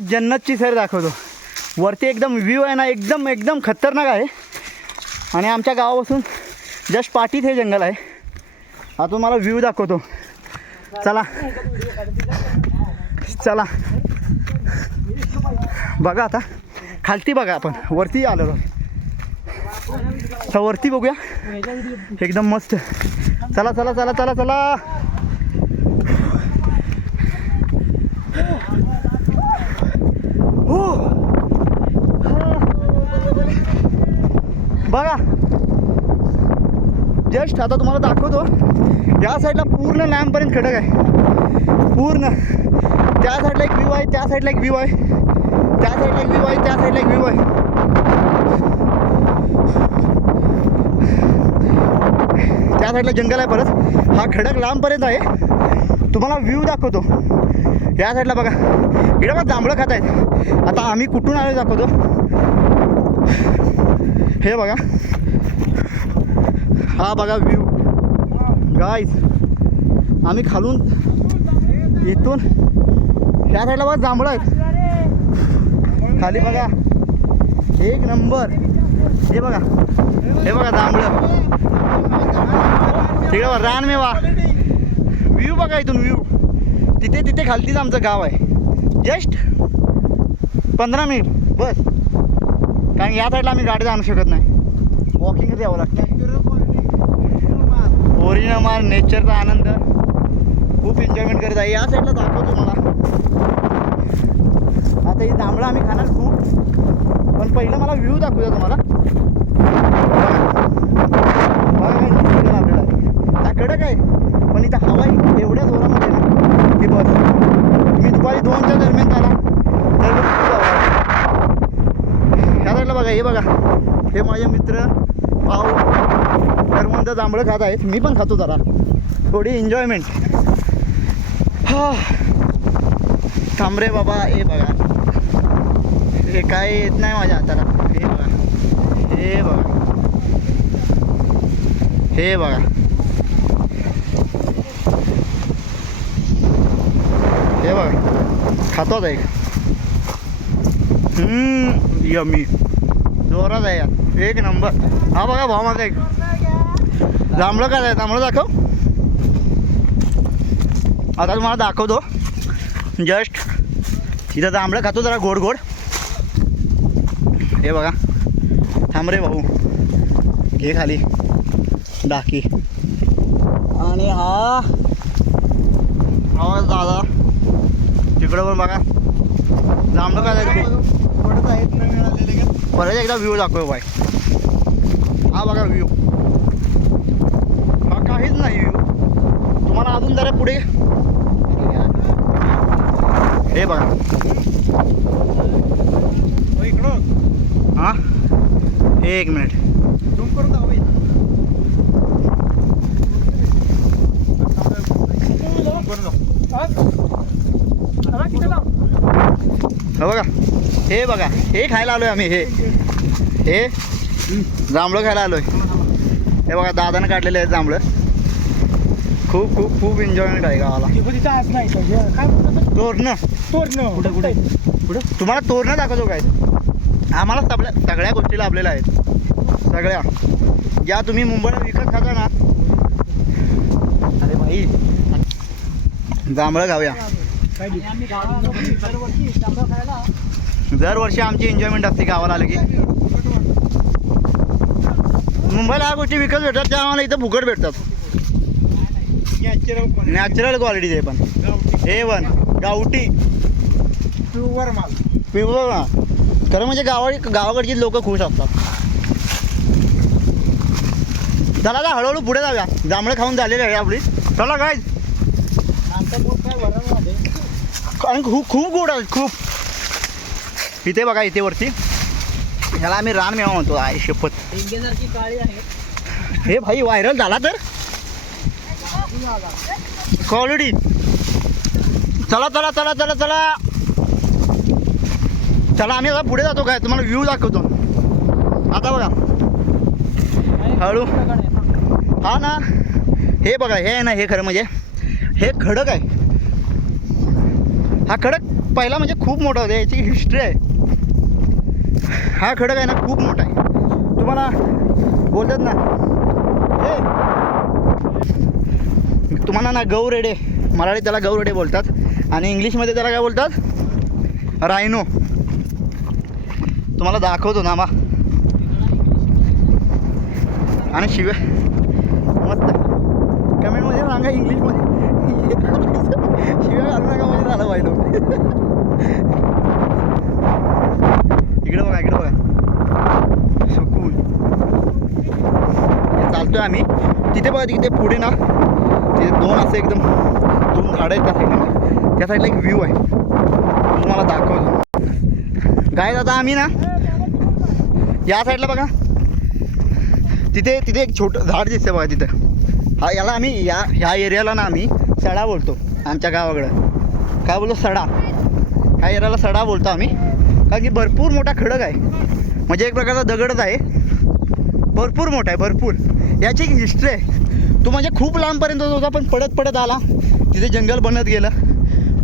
जन्नतची सैर दाखवतो. वरती एकदम व्ह्यू आहे ना, एकदम एकदम खतरनाक आहे. आणि आमच्या गावापासून जस्ट पाठीत हे जंगल आहे. हा तुम्हाला व्ह्यू दाखवतो. चला चला बघा आता खालती बघा. आपण वरती आलेलो तर वरती बघूया एकदम मस्त. चला चला चला चला चला. हो बघा जस्ट आता तुम्हाला दाखवतो. या साईडला पूर्ण लांबपर्यंत खडक आहे पूर्ण. त्या साईडला एक व्ह्यू आहे, त्या साईडला एक व्ह्यू आहे, त्या साईडला एक व्ह्यू आहे, त्या साईडला एक व्ह्यू आहे. त्या साईडला जंगल आहे परत. हा खडक लांबपर्यंत आहे. तुम्हाला व्ह्यू दाखवतो. या साईडला बघा इकडे बघा जांभळं खात आहेत. आता आम्ही कुठून आलो दाखवतो. हे बघा हा बघा व्ह्यू गाईस. आम्ही खालून इथून ह्या साईडला बघा जांभळं आहेत. खाली बघा एक नंबर. हे बघा जांभळं. तिकडे बघा रानमेवा. व्ह्यू बघा इथून व्ह्यू. तिथे खालतीच आमचं गाव आहे. जस्ट 15 मिनिट बस. कारण या साईडला आम्ही गाडी आणू शकत नाही. वॉकिंगच यावं लागतं. ओरिजिनल माल नेचरचा आनंद खूप एन्जॉयमेंट करत आहे. या साईडला दाखवतो मला. आता ही जांभळं आम्ही खाणार खूप. पण पहिलं मला व्ह्यू दाखवूया तुम्हाला. आपल्याला हा कडक आहे पण इथं हवा एवढ्या जोरामध्ये ना की बस. तुम्ही दुपारी 2च्या दरम्यान आला तर ह्या साईडला बघा. हे बघा हे माझे मित्र भाऊ करवंद जांभळं खात आहेत. मी पण खातो जरा थोडी एन्जॉयमेंट. हा थांब रे बाबा. हे बघा हे काय येत नाही माझ्या हाताला. हे बघा हे बघा हे बघा. हे बघा खातोच आहे. यम्मी जोरात आहे यार एक नंबर. हा बघा भाऊ माझा एक जांभळं काय आहे. जांभळं दाखव. आता तुम्हाला दाखवतो. जस्ट इथं जांभळं खातो जरा गोड गोड. हे बघा थांब रे भाऊ. घे खाली डाकी. आणि हा दादा तिकडं पण बघा जांभळं काय आहे. परत एकदा व्ह्यू दाखव बाय. हा बघा व्ह्यू. हा काहीच नाही व्ह्यू. तुम्हाला अजून जरा पुढे हे बघा. हां एक मिनिट झूम करून दाखव. हो बघा हे बघा हे खायला आलोय आम्ही. हे जांभळं खायला आलोय. हे बघा दादानं काढलेले आहेत जांभळं. खूप खूप खूप एन्जॉयमेंट आहे गावाला. तोरणं कुठे कुठे कुठे तुम्हाला तोरणं दाखवतो काय. आम्हाला सगळ्या गोष्टी लाभलेल्या आहेत सगळ्या. ज्या तुम्ही मुंबईला विकत खाता ना. अरे भाई जांभळं खाऊया. दरवर्षी आमची एन्जॉयमेंट असते गावाला आलं की. मुंबईला ह्या गोष्टी विकत भेटतात त्या आम्हाला इथं फुकट भेटतात. नॅचरल क्वालिटीचे पण A1 गावठी प्युअर माल. प्युअर खरं म्हणजे गावाकडची लोक खुश असतात. चला आता हळूहळू पुढे जाऊया. जांभळं खाऊन झालेले आहे आपली. चला काय आणि खूप गोड आहे खूप. इथे बघा इथे वरती ह्याला आम्ही रानमेवा म्हणतो. आहे शपथ काळी आहे. हे भाई व्हायरल झाला तर क्वालिटी. चला चला चला चला चला चला. आम्ही आता पुढे जातो काय तुम्हाला व्ह्यू दाखवतो. आता बघा हळू. हा ना हे बघा हे आहे ना. हे खरं म्हणजे हे खडक आहे. हा खडक पहिला म्हणजे खूप मोठा होता, याची हिस्ट्री आहे. हा खडक आहे ना खूप मोठा आहे. तुम्हाला बोलतात ना तुम्हाला ना गौरेडे, मराठीत त्याला गौरेडे बोलतात आणि इंग्लिशमध्ये त्याला काय बोलतात, रायनो. तुम्हाला दाखवतो ना बा. आणि शिव्या मस्त कमेंटमध्ये सांगा इंग्लिशमध्ये, शिव्या घालू नका म्हणजे झालं पाहिजे. इकडे बघा, इकडे बघा, सुकून चालतोय आम्ही. तिथे बघा, तिथे पुढे ना तिथे दोन असे एकदम दोन झाडं आहेत त्या साईडला. त्या साईडला एक व्ह्यू आहे, तुम्हाला दाखवतो. काय आता आम्ही ना या साईडला बघा, तिथे एक छोटं झाड दिसते बघा तिथं. याला आम्ही ह्या एरियाला ना आम्ही सडा बोलतो. आमच्या गावाकडं काय बोलतो, सडा. ह्या एरियाला सडा बोलतो आम्ही, कारण की भरपूर मोठा खडक आहे. म्हणजे एक प्रकारचा दगडच आहे, भरपूर मोठा आहे, भरपूर. याची एक हिस्ट्री आहे. तो म्हणजे खूप लांबपर्यंत होता, पण पडत आला, तिथे जंगल बनत गेलं.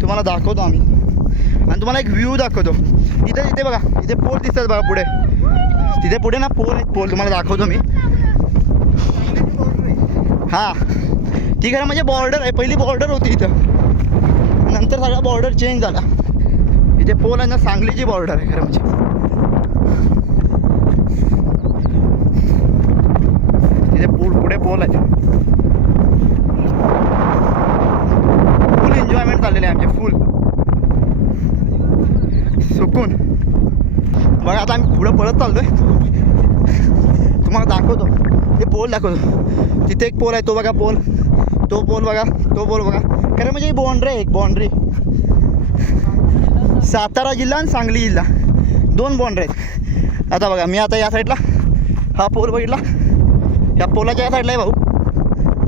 तुम्हाला दाखवतो आम्ही आणि तुम्हाला एक व्ह्यू दाखवतो. इथे बघा, इथे पोल दिसतात बघा पुढे. तिथे पुढे ना पोल तुम्हाला दाखवतो मी. हां, ती खरं म्हणजे बॉर्डर आहे. पहिली बॉर्डर होती इथं, नंतर सगळा बॉर्डर चेंज झाला. इथे पोल आहे ना, सांगलीची बॉर्डर आहे खरं म्हणजे. तिथे पुढे पोल आहे. फुल एन्जॉयमेंट चाललेले आहे आमचे, फुल सुकून. बघा आता आम्ही पुढं पळत चाललोय, तुम्हाला दाखवतो. ते पोल दाखवतो. तिथे एक पोल आहे, तो बघा पोल, तो पोल बघा, तो पोल बघा. खरं म्हणजे ही बाउंड्री आहे, एक बाउंड्री. सातारा जिल्हा आणि सांगली जिल्हा दोन बाउंड्री आहेत. आता बघा, मी आता या साईडला हा पोल बघितला, या पोलाच्या या साईडला आहे भाऊ.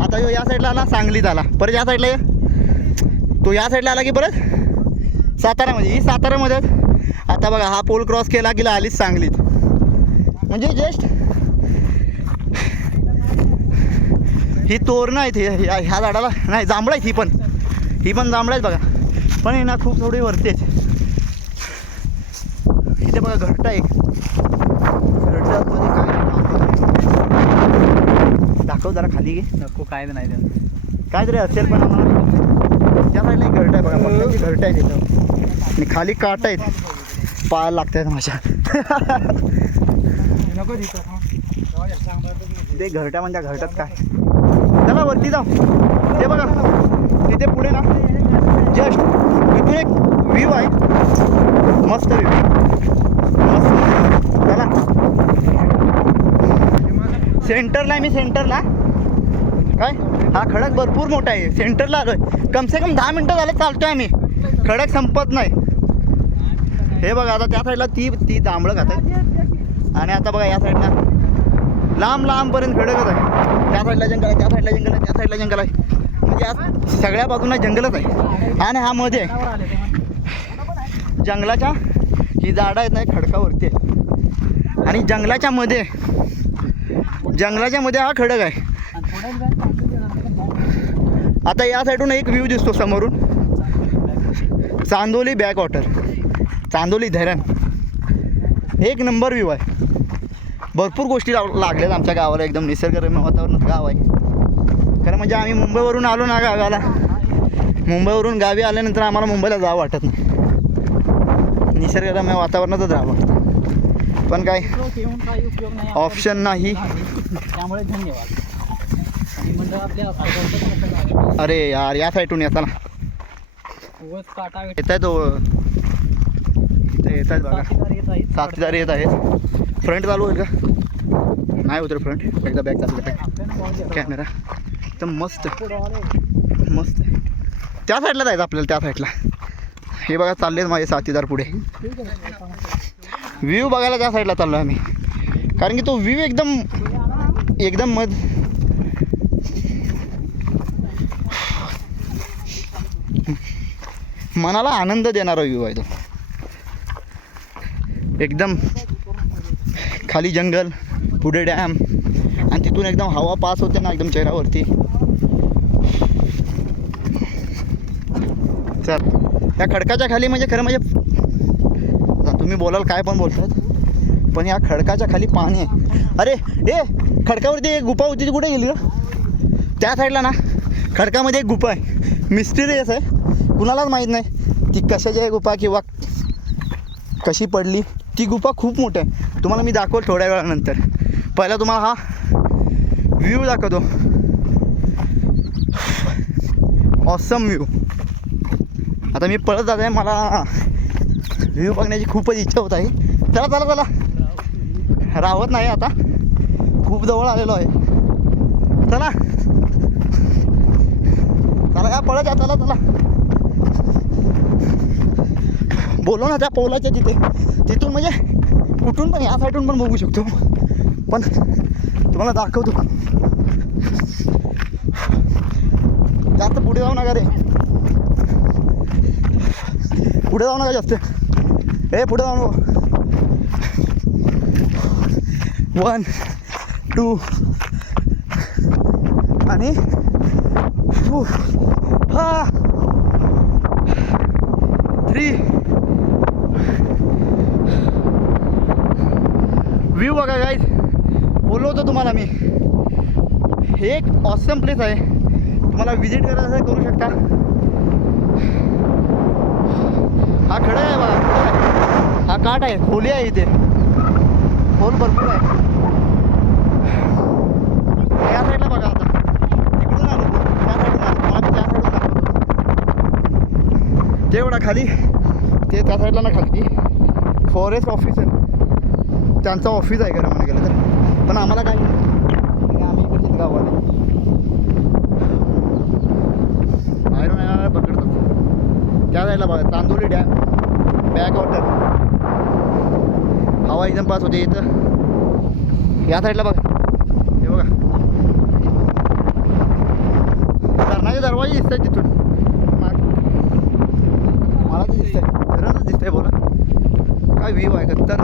आता जो या साईडला आला सांगलीत आला, परत या साईडला तो या साईडला आला की परत सातारामध्ये, ही सातारामध्ये. आता बघा, हा पोल क्रॉस केला की आलीच सांगलीत. म्हणजे जस्ट ही तोरणं आहेत ह्या झाडाला. नाही, जांभळं आहेत, ही पण जांभळं आहेत बघा, पण हे ना खूप थोडी वरती आहेत. इथे बघा घरटा आहे, घरटामध्ये काय दाखव जरा खाली घे. नको, काय नाही काय तरी असेल, पण आम्हाला त्या साईडला एक घरटा आहे बघा, मच्छांची घरटा आहे तिथं. आणि खाली काट आहेत, पायाला लागतात माझ्या. ते घरट्या म्हणजे घरटात काय, चला वरती जाऊ. ते बघा तिथे पुढे ना जस्ट इथून एक व्ह्यू आहे, मस्त व्ह्यू, मस्त. चला सेंटरला आहे मी, सेंटरला. काय हा खडक भरपूर मोठा आहे, सेंटरला आलोय. कमसे कम 10 मिनटं झालं चालतोय आम्ही, खडक संपत नाही. हे बघा आता त्या साईडला ती जांभळं खातात. आणि आता बघा या साईडला लांबपर्यंत खडकच आहे. त्या साईडला जंगल आहे, त्या साईडला जंगल आहे, त्या साईडला जंगल आहे. म्हणजे आज सगळ्या बाजूंना जंगलच आहे. आणि हा मध्ये जंगलाच्या ही झाडं आहेत ना, खडकावरती आहे. आणि जंगलाच्या मध्ये हा खडक आहे. आता या साईडून एक व्ह्यू दिसतो समोरून, चांदोली बॅकवॉटर, चांदोली धरण. एक नंबर व्ह्यू आहे. भरपूर गोष्टी लागल्यात आमच्या गावाला, एकदम निसर्गरम्य वातावरणात गाव आहे खरं. म्हणजे आम्ही मुंबईवरून आलो ना गावाला, मुंबईवरून गावी आल्यानंतर आम्हाला मुंबईला जावं वाटत नाही, निसर्गरम्य वातावरणातच राहावं वाटतं. पण काय ऑप्शन नाही. त्यामुळे धन्यवाद. अरे यार, या साईडून येता ना, येत आहे तो, येत आहेत बघा, साथीदार येत आहेत. फ्रंट चालू होईल का, नाही होतं फ्रंट, एकदा बॅक चालू आहे. कॅमेरा एकदम मस्त मस्त. त्या साईडला जायचं आपल्याला, त्या साईडला. हे बघा चाललेत माझे साथीदार पुढे. व्ह्यू बघायला त्या साईडला चाललो आहे आम्ही, कारण की तो व्ह्यू एकदम मनाला आनंद देणारा व्ह्यू आहे तो. एकदम खाली जंगल, पुढे डॅम, आणि तिथून एकदम हवा पास होते ना एकदम चेहऱ्यावरती. चल या खडकाच्या खाली म्हणजे खरं म्हणजे आता तुम्ही बोलाल काय पण बोलतात, पण या खडकाच्या खाली पाणी आहे. अरे ए खडकावरती एक गुफा होती ती कुठे गेली ग? त्या साईडला ना खडकामध्ये एक गुफा आहे, मिस्टिरियस आहे, कुणालाच माहीत नाही ती कशाची आहे गुफा किंवा कशी पडली. ती गुफा खूप मोठी आहे, तुम्हाला मी दाखवल थोड्या वेळानंतर. पहिला तुम्हाला हा व्ह्यू दाखवतो, ऑसम व्ह्यू. आता मी पळत जात आहे, मला व्ह्यू बघण्याची खूपच इच्छा होत आहे. चला चला चला, राहत नाही आता, खूप जवळ आलेलो आहे. चला चला या पळत या, चला चला. बोलो ना त्या पोलाच्या तिथे, तिथून म्हणजे कुठून पण या साईडून पण बघू शकतो, पण तुम्हाला दाखवतो. जास्त पुढे जाऊ नका रे, पुढे जाऊ नका जास्त. ए पुढे जाऊ नको. 1 2 आणि हा 3. व्ह्यू बघा गाईज, बोललो होतो तुम्हाला मी, हे एक ऑसम प्लेस आहे, तुम्हाला विजिट करायचं असेल करू शकता. हा खडा आहे बघा, खडा आहे, हा काठ आहे, खोली आहे, इथे खोल भरपूर आहे. या साईडला बघा, आता तिकडून आलो, त्या साईडून आलो, मला त्या साईडून दाखवतो. तेवढा खाली ते त्या साईडला ना खाली फॉरेस्ट ऑफिसर त्यांचं ऑफिस आहे खरं म्हणा गेलं तर, पण आम्हाला काही नाही, आम्ही इकडचेच गावाला बाहेरून येणारा पकडतो. त्या साईडला बघा चांदोली डॅम, बॅक वॉटर, हवा एकदम पास होते इथं. या साईडला बघा, हे बघा धरणाचे दरवाजे दिसत आहेत तिथून, मला ते दिसत आहे, धरणच दिसत आहे. बोला काय व्ह्यू आहे खतर.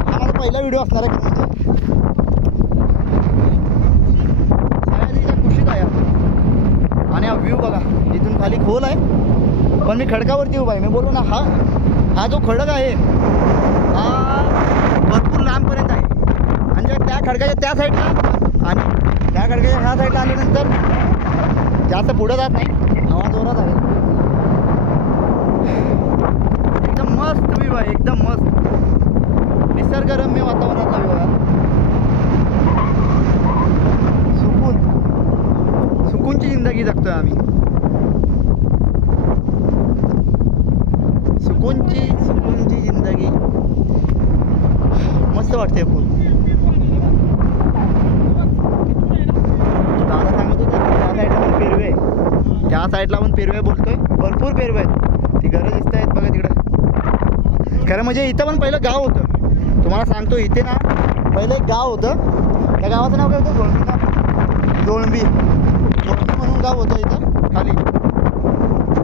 हा माझा पहिला व्हिडिओ असणार आहे खरं म्हणजे, सयाजीच्या कुशीत आहे. आणि हा व्ह्यू बघा, इथून खाली खोल आहे, पण मी खडकावरती उभा आहे. मी बोललो ना, हा जो खडक आहे हा भरपूर लांबपर्यंत आहे, म्हणजे त्या खडकाच्या त्या साईडला आणि त्या खडकाच्या ह्या साईडला आल्यानंतर जास्त पुढं जात नाही, हवा जोरात आहे. एकदम मस्त व्ह्यू आहे, एकदम मस्त निसर्गरम्य वातावरणातला व्ह्यू आहे. सुकूनची जिंदगी जगतोय आम्ही, सुकूनची जिंदगी मस्त वाटते खूप. दादा सांगत होता त्या साईडला पण पेरवे आहे, त्या साईडला पण पेरवे बोलतोय, भरपूर पेरवे आहेत, ती घरं दिसत आहेत बघा तिकडं. खरं म्हणजे इथं पण पहिलं गाव होतं, तुम्हाला सांगतो. इथे ना पहिलं एक गाव होतं, त्या गावाचं नाव काय होतं, जोळंबी म्हणून गाव होतं इथं खाली.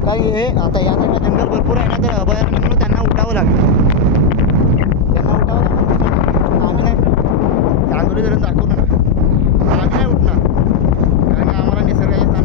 काही हे आता या साईडला जंगल भरपूर आहे ना, तर अभयारण्यामुळे त्यांना उठावं लागलं, आम्ही नाही. चांदोली धरण दाखवलं ना, आम्ही नाही उठणार.